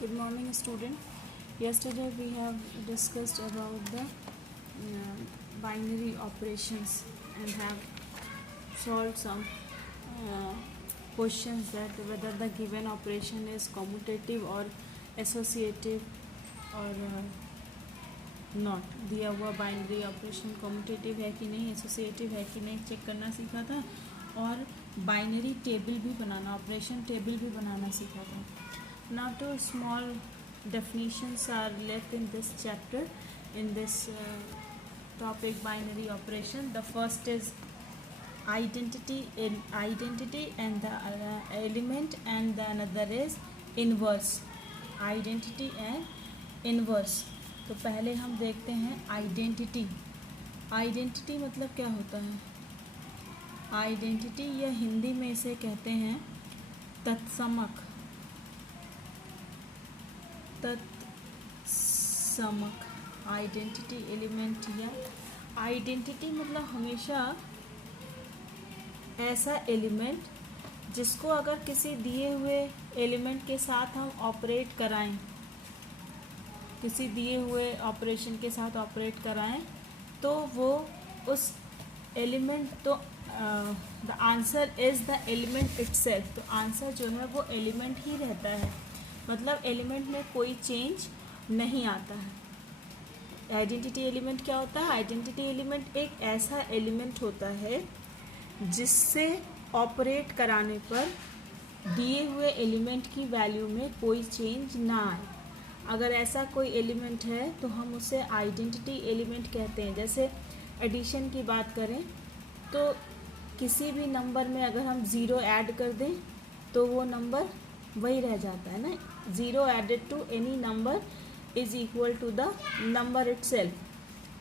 Good morning, student. Yesterday we have discussed about the binary operations and have solved some questions that whether the given operation is commutative or associative or not दिया हुआ binary operation commutative है कि नहीं, associative है कि नहीं check करना सीखा था और बाइनरी टेबल भी बनाना, ऑपरेशन टेबल भी बनाना सीखा था. Now two small definitions are left in this chapter in this topic binary operation. The first is identity and the element, and the another is inverse. Identity and inverse. तो पहले हम देखते हैं identity. Identity मतलब क्या होता है? Identity या हिंदी में इसे कहते हैं तत्समक. तत्समक आइडेंटिटी एलिमेंट या आइडेंटिटी मतलब हमेशा ऐसा एलिमेंट जिसको अगर किसी दिए हुए एलिमेंट के साथ हम ऑपरेट कराएं, किसी दिए हुए ऑपरेशन के साथ ऑपरेट कराएं तो वो उस एलिमेंट तो the answer is the element itself. तो आंसर जो है वो एलिमेंट ही रहता है, मतलब एलिमेंट में कोई चेंज नहीं आता है. आइडेंटिटी एलिमेंट क्या होता है? आइडेंटिटी एलिमेंट एक ऐसा एलिमेंट होता है जिससे ऑपरेट कराने पर दिए हुए एलिमेंट की वैल्यू में कोई चेंज ना आए. अगर ऐसा कोई एलिमेंट है तो हम उसे आइडेंटिटी एलिमेंट कहते हैं. जैसे एडिशन की बात करें तो किसी भी नंबर में अगर हम ज़ीरो ऐड कर दें तो वो नंबर वही रह जाता है ना. Zero added to any number is equal to the number itself.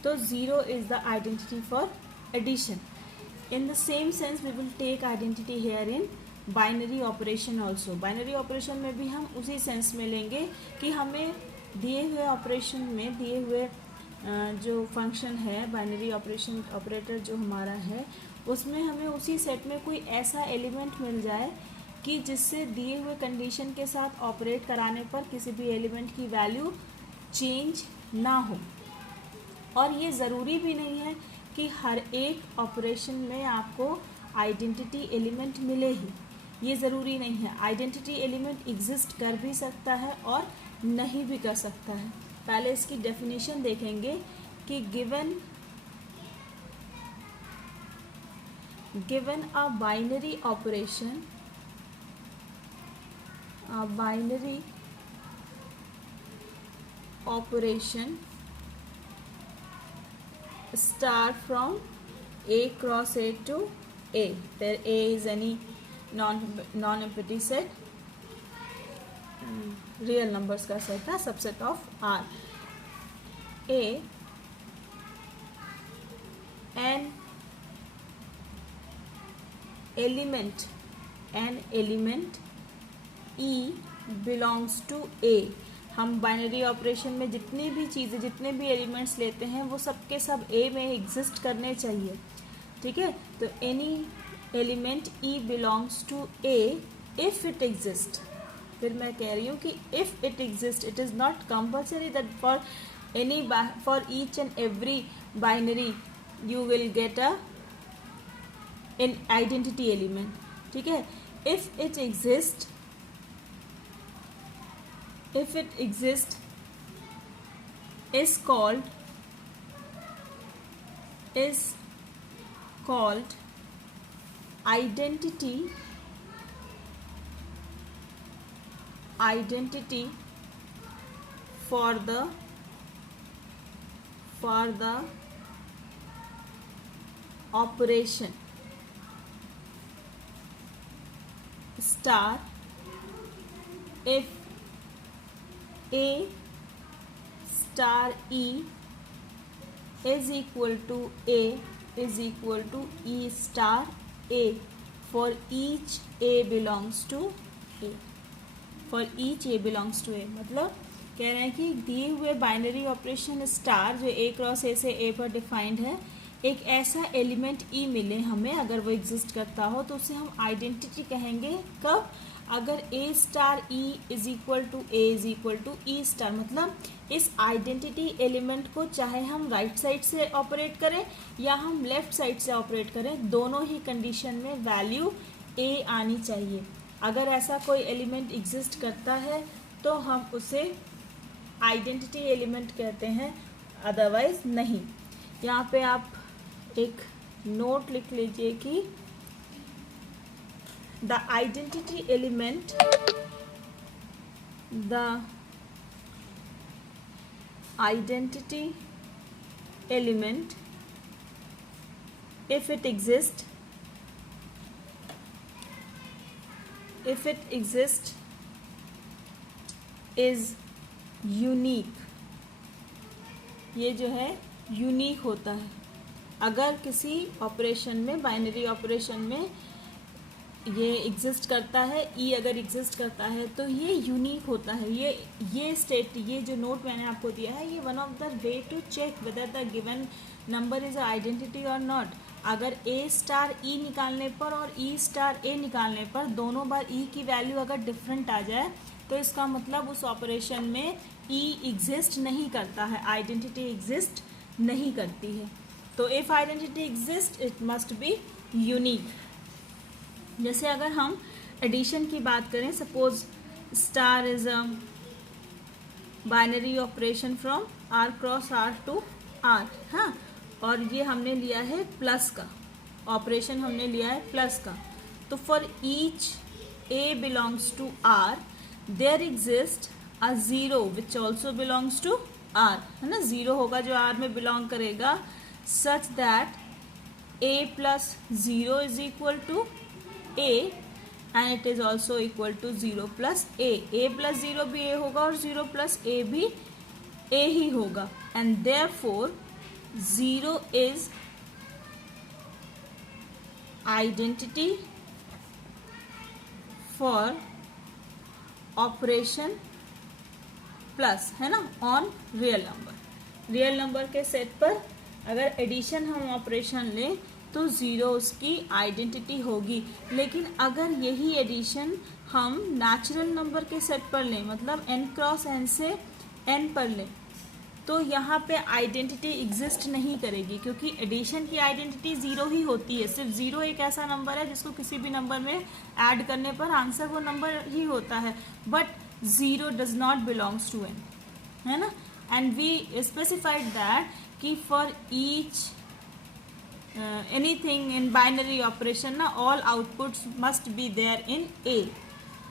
तो zero is the identity for addition. In the same sense we will take identity here in binary operation also. Binary operation में भी हम उसी sense में लेंगे कि हमें दिए हुए ऑपरेशन में दिए हुए जो फंक्शन है बाइनरी ऑपरेशन ऑपरेटर जो हमारा है उसमें हमें उसी सेट में कोई ऐसा एलिमेंट मिल जाए कि जिससे दिए हुए कंडीशन के साथ ऑपरेट कराने पर किसी भी एलिमेंट की वैल्यू चेंज ना हो. और ये ज़रूरी भी नहीं है कि हर एक ऑपरेशन में आपको आइडेंटिटी एलिमेंट मिले ही, ये ज़रूरी नहीं है. आइडेंटिटी एलिमेंट एग्जिस्ट कर भी सकता है और नहीं भी कर सकता है. पहले इसकी डेफिनेशन देखेंगे कि given a binary operation, start from A cross A to A, where A is any non-empty set, real numbers का सेट है, subset of R. A an element E belongs to A. हम binary operation में जितनी भी चीज़ें जितने भी elements लेते हैं वो सब के सब ए में एग्जिस्ट करने चाहिए. ठीक है, तो any element E belongs to A if it exist. फिर मैं कह रही हूँ कि if it exist, it is not compulsory that for each and every binary you will get a an identity element. ठीक है, if it exist is called identity for the operation star if A star E is equal to E star A for each A belongs to A. मतलब कह रहे हैं कि दिए हुए binary operation star जो A क्रॉस A से A पर डिफाइंड है, एक ऐसा एलिमेंट E मिले हमें, अगर वो एग्जिस्ट करता हो तो उसे हम आइडेंटिटी कहेंगे. कब? अगर ए star e is equal to a is equal to e star, मतलब इस आइडेंटिटी एलिमेंट को चाहे हम राइट साइड से ऑपरेट करें या हम लेफ्ट साइड से ऑपरेट करें, दोनों ही कंडीशन में वैल्यू ए आनी चाहिए। अगर ऐसा कोई एलिमेंट एग्जिस्ट करता है तो हम उसे आइडेंटिटी एलिमेंट कहते हैं, अदरवाइज नहीं। यहाँ पे आप एक नोट लिख लीजिए कि the identity element if it exists is unique, ये जो है यूनिक होता है। अगर किसी ऑपरेशन में, बाइनरी ऑपरेशन में ये एग्जिस्ट करता है, ई अगर एग्जिस्ट करता है तो ये यूनिक होता है। ये जो नोट मैंने आपको दिया है, ये one of the way to check whether the given number is identity और नॉट। अगर ए स्टार ई निकालने पर और ई स्टार ए निकालने पर दोनों बार ई की वैल्यू अगर डिफरेंट आ जाए तो इसका मतलब उस ऑपरेशन में ई एग्जिस्ट नहीं करता है, आइडेंटिटी एग्जिस्ट नहीं करती है। तो if identity exist it must be unique. जैसे अगर हम एडिशन की बात करें, suppose star is a binary operation from R cross R to R, हाँ, और ये हमने लिया है प्लस का ऑपरेशन, हमने लिया है प्लस का। तो for each A belongs to R there exist a zero which also belongs to R, है ना, ज़ीरो होगा जो आर में बिलोंग करेगा, such that A plus zero is equal to a and it is also equal to 0 plus a plus 0 भी a होगा और 0 plus a भी a ही होगा, and therefore 0 is identity for operation plus, है ना, on real number। Real number के set पर अगर एडिशन हम ऑपरेशन लें तो ज़ीरो उसकी आइडेंटिटी होगी। लेकिन अगर यही एडिशन हम नेचुरल नंबर के सेट पर लें, मतलब n क्रॉस n से n पर लें, तो यहाँ पे आइडेंटिटी एग्जिस्ट नहीं करेगी, क्योंकि एडिशन की आइडेंटिटी ज़ीरो ही होती है। सिर्फ ज़ीरो एक ऐसा नंबर है जिसको किसी भी नंबर में ऐड करने पर आंसर वो नंबर ही होता है, but zero does not belongs to n, है ना। एंड वी स्पेसिफाइड दैट कि for each anything in binary operation ना, all outputs must be there in a.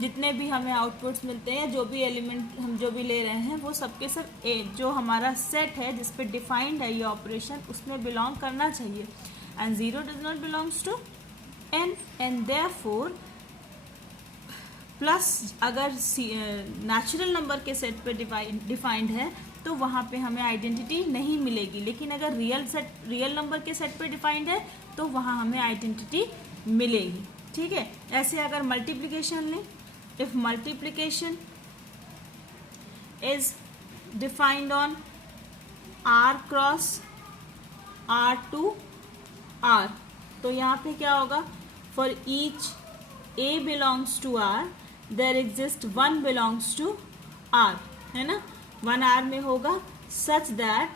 जितने भी हमें आउटपुट्स मिलते हैं, जो भी एलिमेंट हम जो भी ले रहे हैं, वो सबके सब ए, जो हमारा सेट है जिस पे डिफाइंड है ये ऑपरेशन, उसमें बिलोंग करना चाहिए। And zero does not belongs to N, and therefore plus अगर नेचुरल नंबर के सेट पे डिफाइंड है तो वहाँ पे हमें आइडेंटिटी नहीं मिलेगी। लेकिन अगर रियल नंबर के सेट पे डिफाइंड है तो वहाँ हमें आइडेंटिटी मिलेगी। ठीक है। ऐसे अगर मल्टीप्लिकेशन लें, if multiplication is defined on R cross R to R, तो यहाँ पे क्या होगा, for each A belongs to R there exist one belongs to R, है ना, वन आर में होगा, such that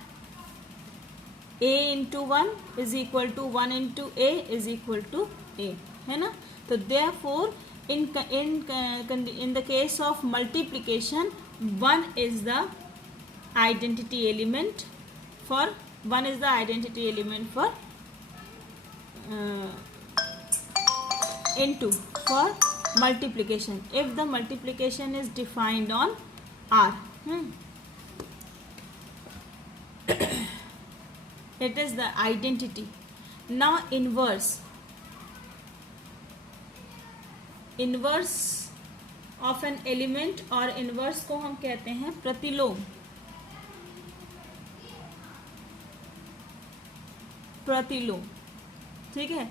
a into one is equal to one into a is equal to a, है ना। तो therefore in the case of multiplication, 1 is the identity element for into for multiplication if the multiplication is defined on R. It is the identity. Now inverse of an element, और inverse को हम कहते हैं प्रतिलोम। ठीक है।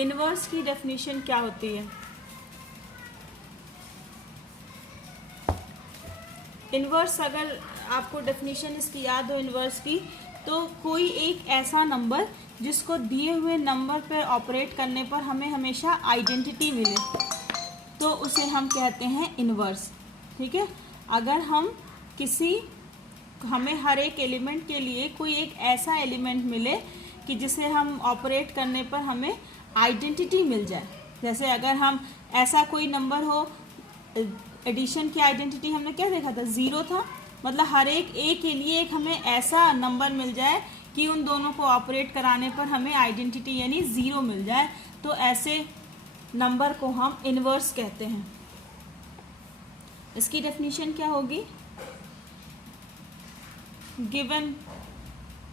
Inverse की definition क्या होती है? इनवर्स, अगर आपको डेफिनेशन इसकी याद हो इनवर्स की, तो कोई एक ऐसा नंबर जिसको दिए हुए नंबर पर ऑपरेट करने पर हमें हमेशा आइडेंटिटी मिले, तो उसे हम कहते हैं इन्वर्स। ठीक है, अगर हमें हर एक एलिमेंट के लिए कोई एक ऐसा एलिमेंट मिले कि जिसे हम ऑपरेट करने पर हमें आइडेंटिटी मिल जाए, जैसे अगर हम ऐसा कोई नंबर हो, एडिशन की आइडेंटिटी हमने क्या देखा था, 0 था, मतलब हर एक ए के लिए एक हमें ऐसा नंबर मिल जाए कि उन दोनों को ऑपरेट कराने पर हमें आइडेंटिटी यानी 0 मिल जाए, तो ऐसे नंबर को हम इन्वर्स कहते हैं। इसकी डेफिनेशन क्या होगी, given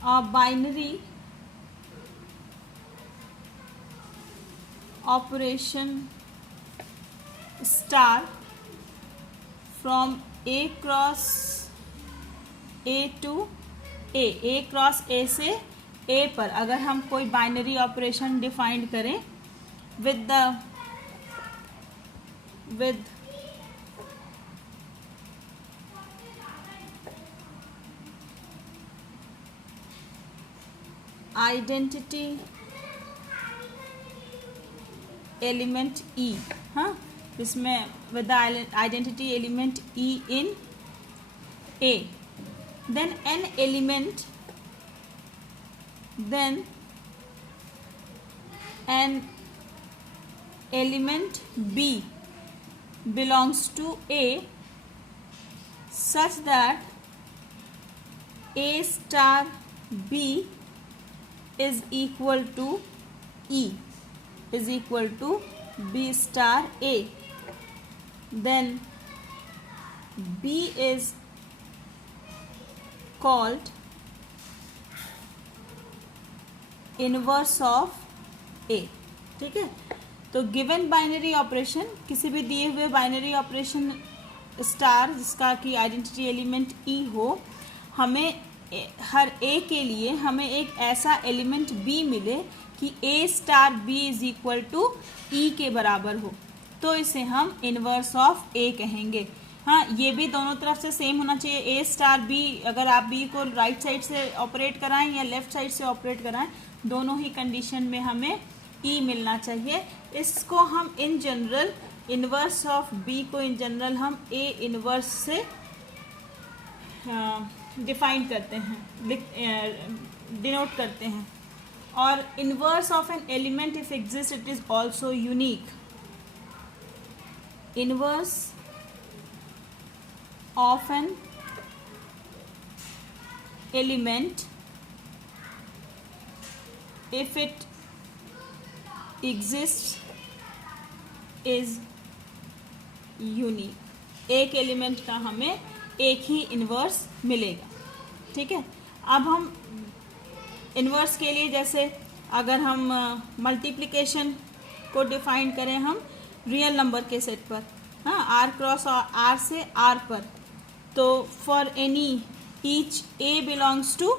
a binary operation star from A cross A to A cross A से ए पर अगर हम कोई बाइनरी ऑपरेशन डिफाइन करें विद आइडेंटिटी एलिमेंट ई, हाँ, इसमें with identity element E in A, then an element B belongs to A such that A star B is equal to E is equal to B star A, then B is called inverse of a. ठीक है, तो given binary operation, किसी भी दिए हुए binary operation star जिसका कि identity element ई हो, हमें हर ए के लिए हमें एक ऐसा एलिमेंट बी मिले कि a star b is equal to e के बराबर हो, तो इसे हम इनवर्स ऑफ ए कहेंगे। हाँ, ये भी दोनों तरफ से सेम होना चाहिए, ए स्टार बी, अगर आप बी को राइट साइड से ऑपरेट कराएं या लेफ्ट साइड से ऑपरेट कराएं, दोनों ही कंडीशन में हमें ई मिलना चाहिए। इसको हम in general inverse of B को इन जनरल हम ए इनवर्स से डिफाइन करते हैं, डिनोट करते हैं। और inverse of an element if exist it is also unique. Inverse of an element if it exists is unique। एक एलिमेंट का हमें एक ही इनवर्स मिलेगा। ठीक है, अब हम इनवर्स के लिए जैसे अगर हम मल्टीप्लिकेशन को डिफाइन करें हम रियल नंबर के सेट पर, हाँ, आर क्रॉस आर से आर पर, तो for any each A belongs to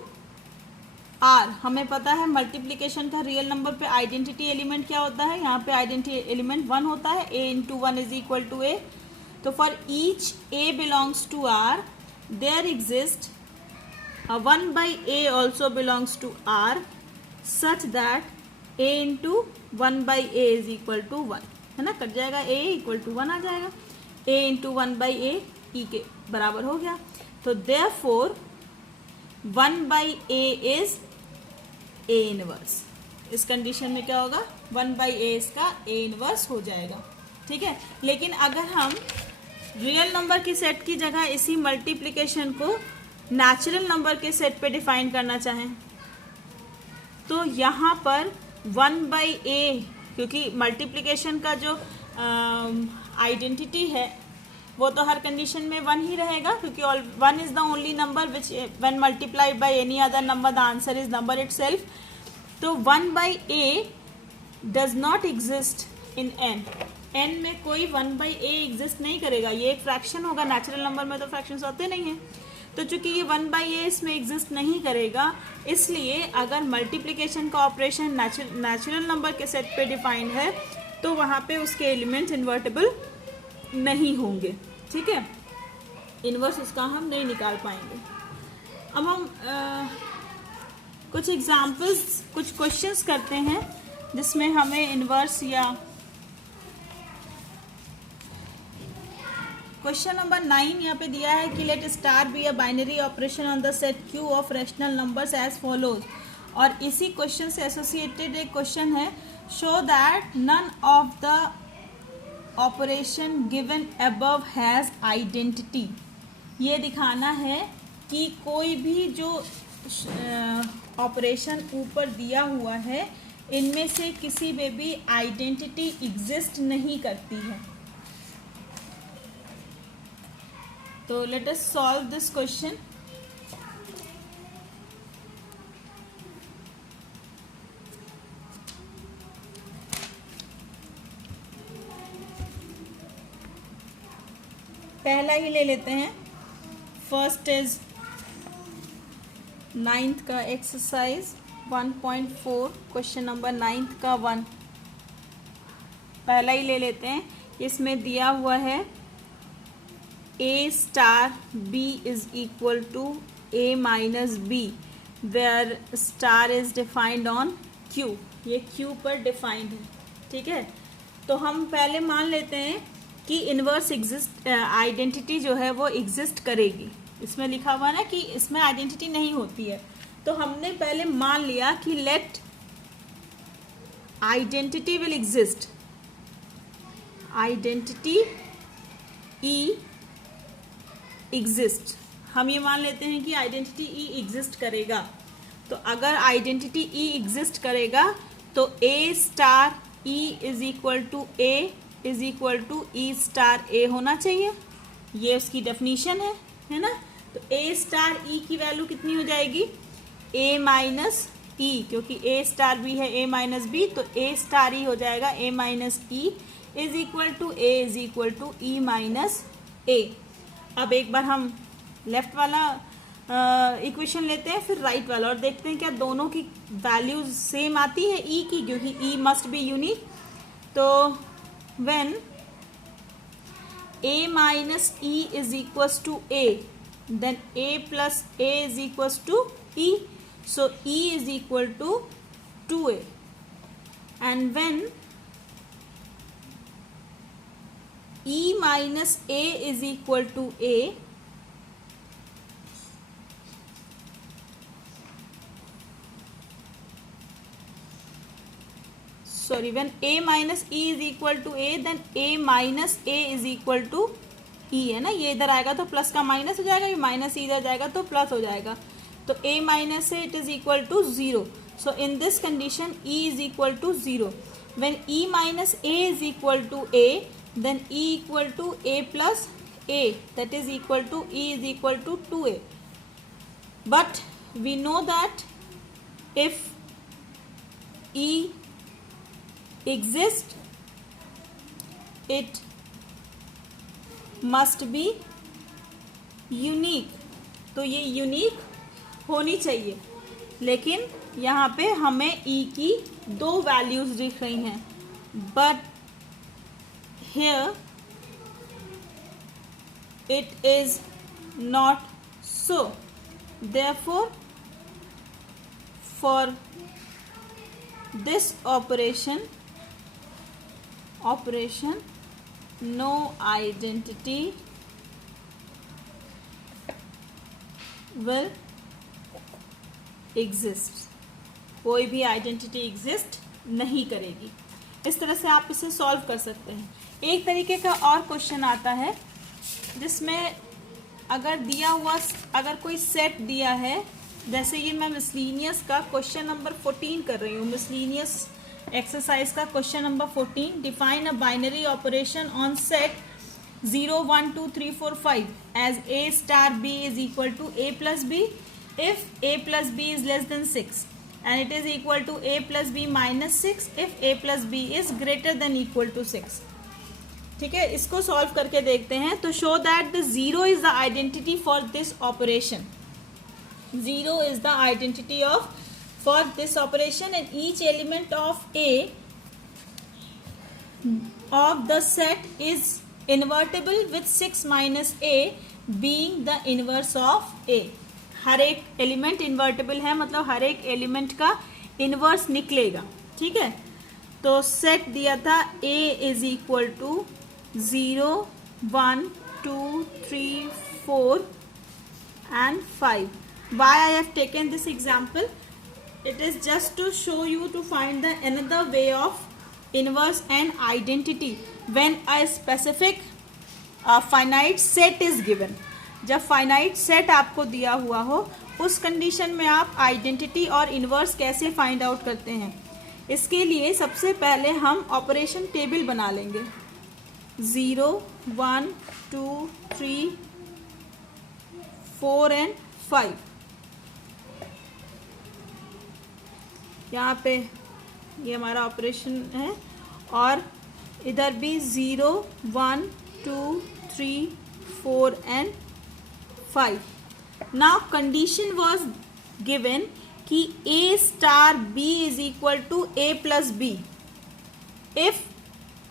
R, हमें पता है मल्टीप्लिकेशन का रियल नंबर पे आइडेंटिटी एलिमेंट क्या होता है, यहाँ पे आइडेंटिटी एलिमेंट 1 होता है, a into 1 is equal to a. तो for each A belongs to R there exist 1 by a also belongs to R such that a into 1 by a is equal to 1, है ना, cut जाएगा, a equal to 1 आ जाएगा, a into 1 by ए ई के बराबर हो गया। तो therefore 1 by a is A inverse. इस कंडीशन में क्या होगा, 1 बाई ए इसका ए इनवर्स हो जाएगा। ठीक है, लेकिन अगर हम रियल नंबर की सेट की जगह इसी मल्टीप्लिकेशन को नेचुरल नंबर के सेट पे डिफाइन करना चाहें, तो यहाँ पर 1 बाई ए, क्योंकि मल्टीप्लिकेशन का जो आइडेंटिटी है वो तो हर कंडीशन में 1 ही रहेगा, क्योंकि 1 is the only number which when multiplied by any other number the answer is number itself. तो 1 by a does not exist in n, n में कोई 1 बाई ए एग्जिस्ट नहीं करेगा, ये एक फ्रैक्शन होगा, नेचुरल नंबर में तो फ्रैक्शंस होते नहीं हैं। तो चूंकि ये 1 बाई ए इसमें एग्जिस्ट नहीं करेगा, इसलिए अगर मल्टीप्लिकेशन का ऑपरेशन नेचुरल नंबर के सेट पे डिफाइंड है तो वहाँ पे उसके एलिमेंट्स इन्वर्टेबल नहीं होंगे। ठीक है, इन्वर्स उसका हम नहीं निकाल पाएंगे। अब हम कुछ एग्जाम्पल्स, कुछ क्वेश्चंस करते हैं जिसमें हमें इन्वर्स या क्वेश्चन नंबर 9 यहाँ पे दिया है कि let star be a binary operation on the set Q of rational numbers as follows, और इसी क्वेश्चन से एसोसिएटेड एक क्वेश्चन है, show that none of the operation given above has identity. ये दिखाना है कि कोई भी जो ऑपरेशन ऊपर दिया हुआ है इनमें से किसी में भी आइडेंटिटी एग्जिस्ट नहीं करती है। तो let us solve this question. पहला ही ले लेते हैं। फर्स्ट इज 9th का एक्सरसाइज 1.4 क्वेश्चन नंबर 9th का 1। पहला ही ले लेते हैं। इसमें दिया हुआ है a star b is equal to a minus b, where star is defined on q। ये q पर डिफाइंड है, ठीक है। तो हम पहले मान लेते हैं कि इनवर्स एग्जिस्ट आइडेंटिटी जो है वो एग्जिस्ट करेगी। इसमें लिखा हुआ ना कि इसमें आइडेंटिटी नहीं होती है, तो हमने पहले मान लिया कि let identity will exist, identity e exist. हम ये मान लेते हैं कि आइडेंटिटी ई एग्जिस्ट करेगा। तो अगर आइडेंटिटी ई एग्जिस्ट करेगा तो a star e is equal to a is equal to e star a होना चाहिए। ये उसकी डेफिनीशन है ना। तो ए स्टार ई की वैल्यू कितनी हो जाएगी, ए माइनस ई, क्योंकि ए स्टार बी है ए माइनस बी, तो ए स्टार ई हो जाएगा a minus e is equal to a is equal to e minus a. अब एक बार हम लेफ्ट वाला इक्वेशन लेते हैं, फिर राइट वाला, और देखते हैं क्या दोनों की वैल्यूज सेम आती है ई की, क्योंकि ई मस्ट बी यूनिक। तो when a minus e is equals to a, then a plus a is equals to e, so e is equal to 2a, and when e minus a is equal to a, when a minus e is equal to a, then a minus a is equal to e है ना। ये इधर आएगा तो plus का minus हो जाएगा, ये माइनस इधर जाएगा तो प्लस हो जाएगा। तो a माइनस से it is equal to 0। So in this condition e is equal to 0। When e minus a is equal to a, then e equal to a plus a, that is equal to e is equal to 2a. But we know that if e exist, it must be unique। तो ये unique होनी चाहिए, लेकिन यहाँ पे हमें e की दो वैल्यूज दिख रही हैं, but here it is not so। therefore for this operation no identity will exist। कोई भी आइडेंटिटी एग्जिस्ट नहीं करेगी। इस तरह से आप इसे सॉल्व कर सकते हैं। एक तरीके का और क्वेश्चन आता है जिसमें अगर कोई सेट दिया है, जैसे ये मैं मिसलीनियस का क्वेश्चन नंबर 14 कर रही हूँ, मिसलीनियस एक्सरसाइज का question number 14। Define a binary operation on set 0 1 2 3 4 5 as a star b is equal to a plus b if a plus b is less than 6 and it is equal to a plus b minus 6 if a plus b is greater than equal to 6। ठीक है, इसको solve करके देखते हैं। तो show that the 0 is the identity for this operation. 0 is the identity for this operation, and each element of a of the set is invertible with 6 minus a being the inverse of a। हर एक element invertible है, मतलब हर एक element का inverse निकलेगा। ठीक है, तो set दिया था a is equal to 0 1 2, 3, 4 and 5. Why I have taken this example? It is just to show you to find the another way of inverse and identity when a specific finite set is given. जब finite set आपको दिया हुआ हो उस condition में आप identity और inverse कैसे फाइंड आउट करते हैं, इसके लिए सबसे पहले हम ऑपरेशन टेबल बना लेंगे. 0, 1, 2, 3, 4 एंड 5. यहाँ पे ये हमारा ऑपरेशन है और इधर भी 0, 1, 2, 3, 4 and 5. Now condition was given कि A star B is equal to A plus B. If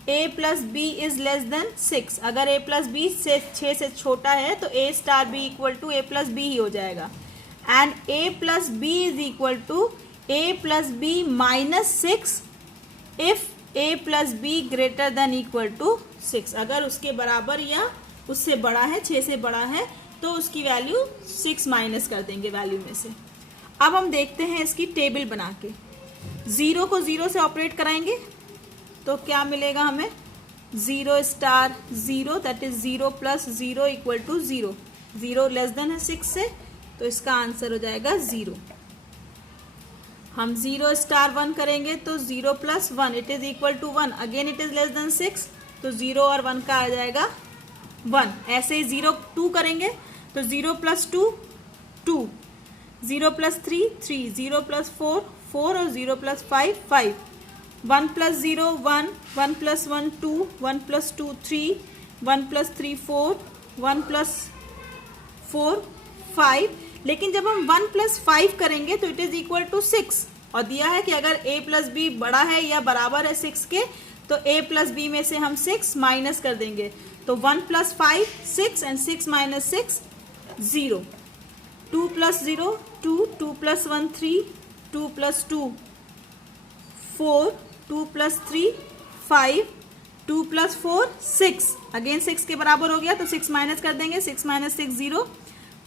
A plus B is less than 6, अगर A plus B से 6 से छोटा है तो A star B equal to A plus B ही हो जाएगा. And A plus B is equal to A plus B minus 6 if A plus B greater than equal to 6. अगर उसके बराबर या उससे बड़ा है, 6 से बड़ा है, तो उसकी वैल्यू 6 माइनस कर देंगे वैल्यू में से. अब हम देखते हैं इसकी टेबल बना के. 0 को 0 से ऑपरेट कराएंगे तो क्या मिलेगा हमें? 0 star 0 that is 0 plus 0 equal to 0. 0 less than है 6 से तो इसका आंसर हो जाएगा 0. हम 0 स्टार 1 करेंगे तो 0 plus 1 it is equal to 1. Again it is less than 6 तो 0 और 1 का आ जाएगा 1. ऐसे ही 0 2 करेंगे तो 0 प्लस 2 2, 0 प्लस 3 3, 0 प्लस 4 4 और 0 plus 5 5. 1 plus 0 1, 1 plus 1 2, 1 plus 2 3, 1 plus 3 4, 1 plus 4 5. लेकिन जब हम 1 प्लस 5 करेंगे तो इट इज इक्वल टू 6 और दिया है कि अगर a प्लस बी बड़ा है या बराबर है 6 के तो a प्लस बी में से हम 6 माइनस कर देंगे. तो 1 plus 5 6 and 6 minus 6 0. 2 plus 0 2, 2 plus 1 3, 2 plus 2 4, 2 plus 3 5, 2 plus 4 6. Again 6 के बराबर हो गया तो 6 माइनस कर देंगे. 6 माइनस 6 0.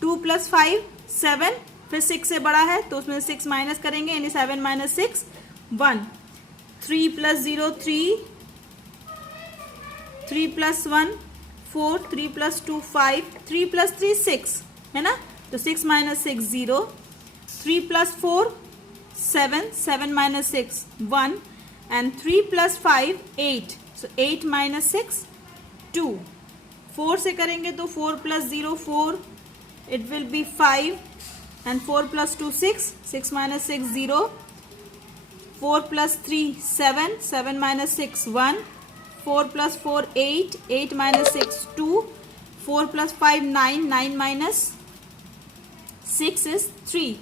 2 प्लस 5 7, फिर 6 से बड़ा है तो उसमें 6 माइनस करेंगे यानी 7 minus 6 1. 3 plus 0 3, 3 plus 1 4, 3 plus 2 5, 3 plus 3 6 है ना, तो 6 minus 6 0. 3 plus 4 7, 7 minus 6 1 and 3 plus 5 8, so 8 minus 6 2. 4 से करेंगे तो 4 plus 0 4, it will be 5 and 4 plus 2 6, 6 minus 6 0. 4 plus 3 7, 7 minus 6 1. 4 plus 4 8, 8 minus 6 2. 4 plus 5 9, 9 minus 6 is 3.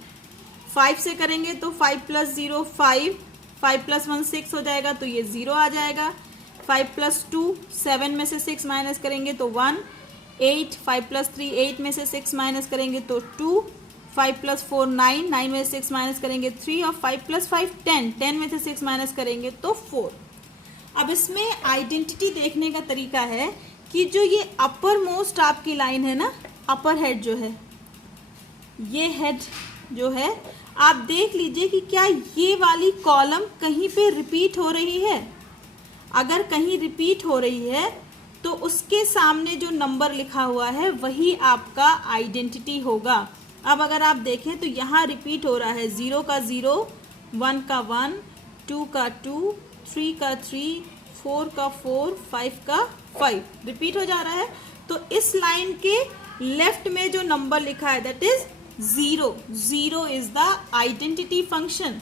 5 से करेंगे तो 5 प्लस 0 5, 5 प्लस 1 6 हो जाएगा तो ये 0 आ जाएगा. 5 प्लस 2 7 में से 6 माइनस करेंगे तो 1. 8 5 प्लस 3 8 में से 6 माइनस करेंगे तो 2. 5 प्लस 4 9, 9 में से 6 माइनस करेंगे 3 और 5 प्लस 5 10, 10 में से 6 माइनस करेंगे तो 4. अब इसमें आइडेंटिटी देखने का तरीका है कि जो ये अपर मोस्ट आपकी लाइन है ना, अपर हेड जो है, ये हेड जो है, आप देख लीजिए कि क्या ये वाली कॉलम कहीं पे रिपीट हो रही है. अगर कहीं रिपीट हो रही है तो उसके सामने जो नंबर लिखा हुआ है वही आपका आइडेंटिटी होगा. अब अगर आप देखें तो यहाँ रिपीट हो रहा है 0 का 0, 1 का 1, 2 का 2, 3 का 3, 4 का 4, 5 का 5 रिपीट हो जा रहा है. तो इस लाइन के लेफ्ट में जो नंबर लिखा है that is 0. 0 is the identity function.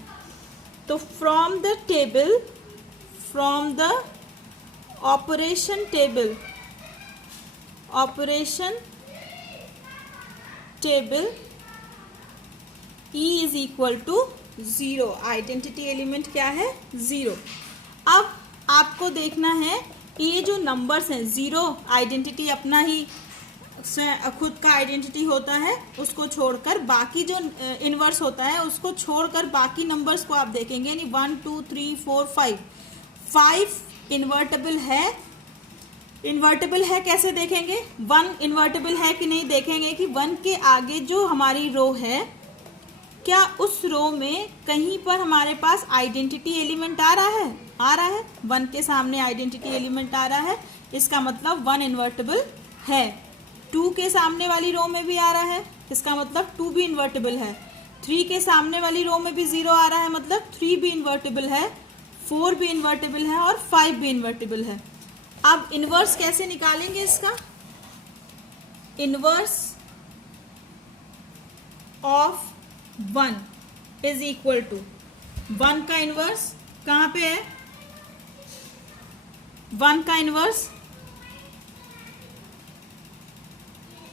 तो from the table, from the operation table, operation table E is equal to 0. Identity element क्या है? 0. अब आपको देखना है ये जो नंबर्स हैं, 0 आइडेंटिटी अपना ही खुद का आइडेंटिटी होता है, उसको छोड़कर बाकी जो इनवर्स होता है उसको छोड़कर बाकी नंबर्स को आप देखेंगे यानी 1 2 3 4 5 इन्वर्टेबल है इन्वर्टिबल है कैसे देखेंगे, 1 इन्वर्टिबल है कि नहीं देखेंगे कि 1 के आगे जो हमारी रो है, क्या उस रो में कहीं पर हमारे पास आइडेंटिटी एलिमेंट आ रहा है 1 के सामने आइडेंटिटी एलिमेंट आ रहा है, इसका मतलब 1 इन्वर्टिबल है। 2 के सामने वाली रो में भी आ रहा है, इसका मतलब 2 भी इन्वर्टिबल है। 3 के सामने वाली रो में भी 0 आ रहा है, मतलब 3 भी इन्वर्टिबल है, 4 भी इन्वर्टिबल है और 5 भी इन्वर्टिबल है। अब इन्वर्स कैसे निकालेंगे इसका, inverse of 1 is equal to 1 का इन्वर्स कहाँ पे है, 1 का इन्वर्स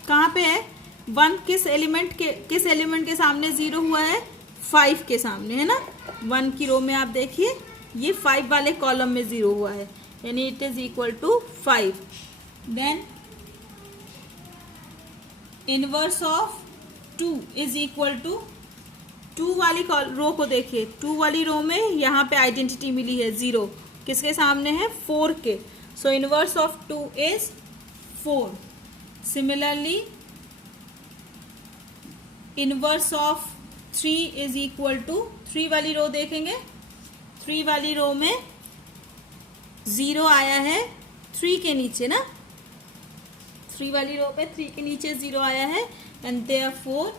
कहाँ पे है, 1 किस एलिमेंट के सामने 0 हुआ है, 5 के सामने है ना। 1 की रो में आप देखिए ये 5 वाले कॉलम में 0 हुआ है, यानी it is equal to 5। Then inverse of 2 is equal to 2 वाली रो को देखिए, 2 वाली रो में यहाँ पे आइडेंटिटी मिली है 0, किसके सामने है, 4 के, so inverse of 2 is 4। Similarly inverse of 3 is equal to 3 वाली रो देखेंगे, 3 वाली रो में 0 आया है 3 के नीचे ना, 3 वाली रो पे 3 के नीचे 0 आया है and therefore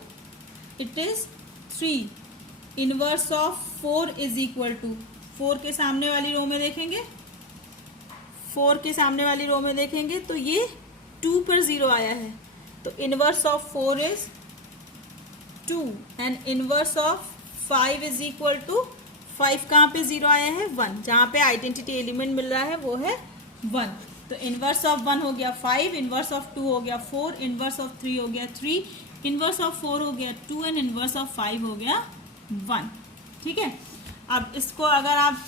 it is 3। Inverse of 4 is equal to 4 के सामने वाली रो में देखेंगे, 4 के सामने वाली रो में देखेंगे तो ये 2 पर 0 आया है, तो inverse of 4 is 2 and inverse of 5 is equal to 5 कहाँ पे 0 आया है, 1, जहाँ पे आइडेंटिटी एलिमेंट मिल रहा है वो है 1। तो इनवर्स ऑफ 1 हो गया 5, इनवर्स ऑफ 2 हो गया 4, इनवर्स ऑफ 3 हो गया 3, इनवर्स ऑफ 4 हो गया 2 एंड इनवर्स ऑफ 5 हो गया 1। ठीक है, अब इसको अगर आप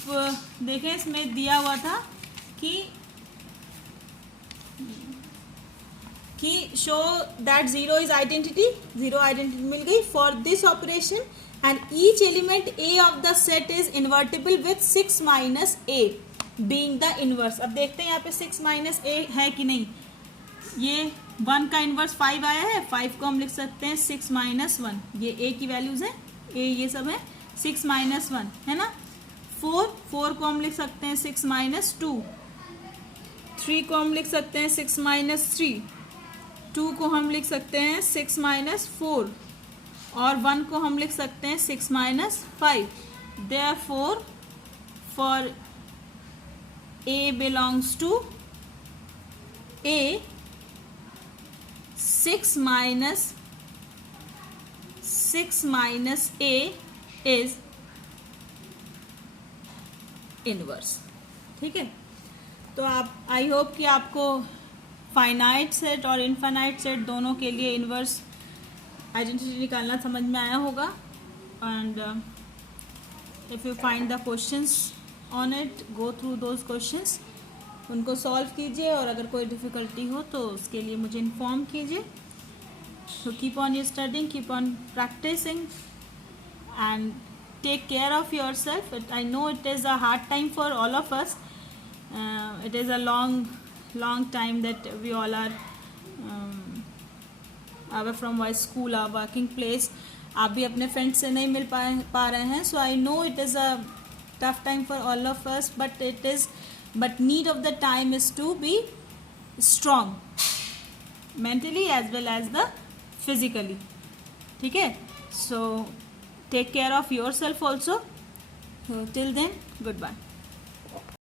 देखें, इसमें दिया हुआ था कि show that 0 is identity, 0 identity मिल गई for this operation and each element a of the set is invertible with 6 minus a being the inverse. अब देखते हैं यहाँ पे 6 माइनस ए है कि नहीं। ये 1 का इनवर्स 5 आया है, 5 को हम लिख सकते हैं 6 माइनस 1, ये ए की वैल्यूज हैं, ए ये सब है, 6 माइनस 1 है ना। 4 को हम लिख सकते हैं 6 माइनस 2, 3 को हम लिख सकते हैं 6 माइनस 3, 2 को हम लिख सकते हैं 6 माइनस 4 और 1 को हम लिख सकते हैं 6 minus 5। Therefore for A belongs to A, 6 minus A is inverse. ठीक है, तो आप आई होप कि आपको फाइनाइट सेट और इनफाइनाइट सेट दोनों के लिए इनवर्स आइडेंटिटी निकालना समझ में आया होगा। And if you find the questions on it, go through those questions, उनको सॉल्व कीजिए और अगर कोई डिफ़िकल्टी हो तो उसके लिए मुझे इन्फॉर्म कीजिए। So keep on studying, keep on practicing and take care of yourself. I know it is a hard time for all of us. It is a long time that we all are away from our school, our working place. आप भी अपने friends से नहीं मिल पा रहे हैं. So I know it is a tough time for all of us, but need of the time is to be strong mentally as well as the physically. ठीक है, so take care of yourself also. So till then, goodbye.